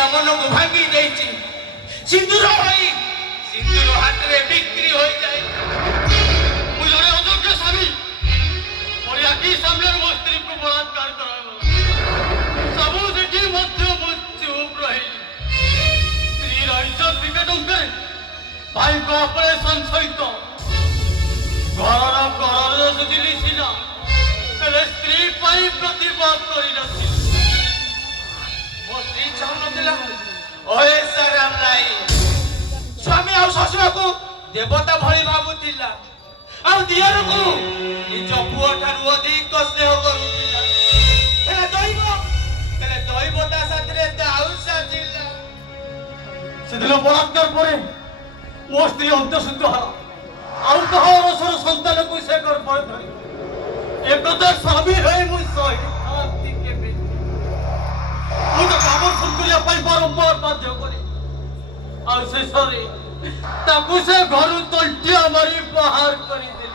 ତା ମନକୁ ଭାଙ୍ଗି ଦେଇଛି। ସିନ୍ଦୁର ହୋଇ ସିନ୍ଦୁର ହାତରେ ବିକ୍ରି ହୋଇଯାଏ। ମୁଁ ଜଣେ ଅଯୋଗ୍ୟ ସ୍ୱାମୀ ମୋର ଆଖି ସାମ୍ନାରେ ମୋ ସ୍ତ୍ରୀକୁ ବଳାତ୍କାର କରାଗଲା। ସବୁ ଦେଖି ମଧ୍ୟ ମୁଁ ଚୁପ୍ ରହିଲି। ସ୍ତ୍ରୀର ଇଜ୍ଜତ ବିକା ଟଙ୍କାରେ ଭାଇଙ୍କ ଅପରେସନ ସହିତ ଘରର କରଜ ସୁଝିଲି ସିନା, ହେଲେ ସ୍ତ୍ରୀ ପାଇଁ ପ୍ରତିବାଦ କରିନଥିଲି। ମୋ ସ୍ତ୍ରୀ ଚାହୁଁନଥିଲା ଓଏସା ରାମଲାଇ। ସ୍ୱାମୀ ଆଉ ଶ୍ୱଶୁରକୁ ଦେବତା ଭଳି ଭାବୁଥିଲା, ଆଉ ଦିଅରକୁ ନିଜ ପୁଅ ଠାରୁ ଅଧିକ ସ୍ନେହ କରୁଥିଲା। ହେଲେ ଦୈବ ତା ସାଥିରେ ଦାଉ ସାଜିଲା। ସେଦିନ ବଳାତ୍କାର ପରେ ମୋ ସ୍ତ୍ରୀ ଅନ୍ତଃଶୁଦ୍ଧ ହେଲା। ଆଉ କାହା ଅରସର ସନ୍ତାନକୁ ସେ ଗର୍ଭରେ ଧରି ଏକଥା ସ୍ୱାମୀ ହୋଇ ମୁଁ ସହିଥାନ୍ତି କେବେ? ମୁଁ ତ କାମ ଶୁଣ କରିବା ପାଇଁ ବାରମ୍ବାର ବାଧ୍ୟ କଲି, ଆଉ ଶେଷରେ ତାକୁ ସେ ଘରୁ ତଣ୍ଟିଆ ମାରି ବାହାର କରିଦେଲି।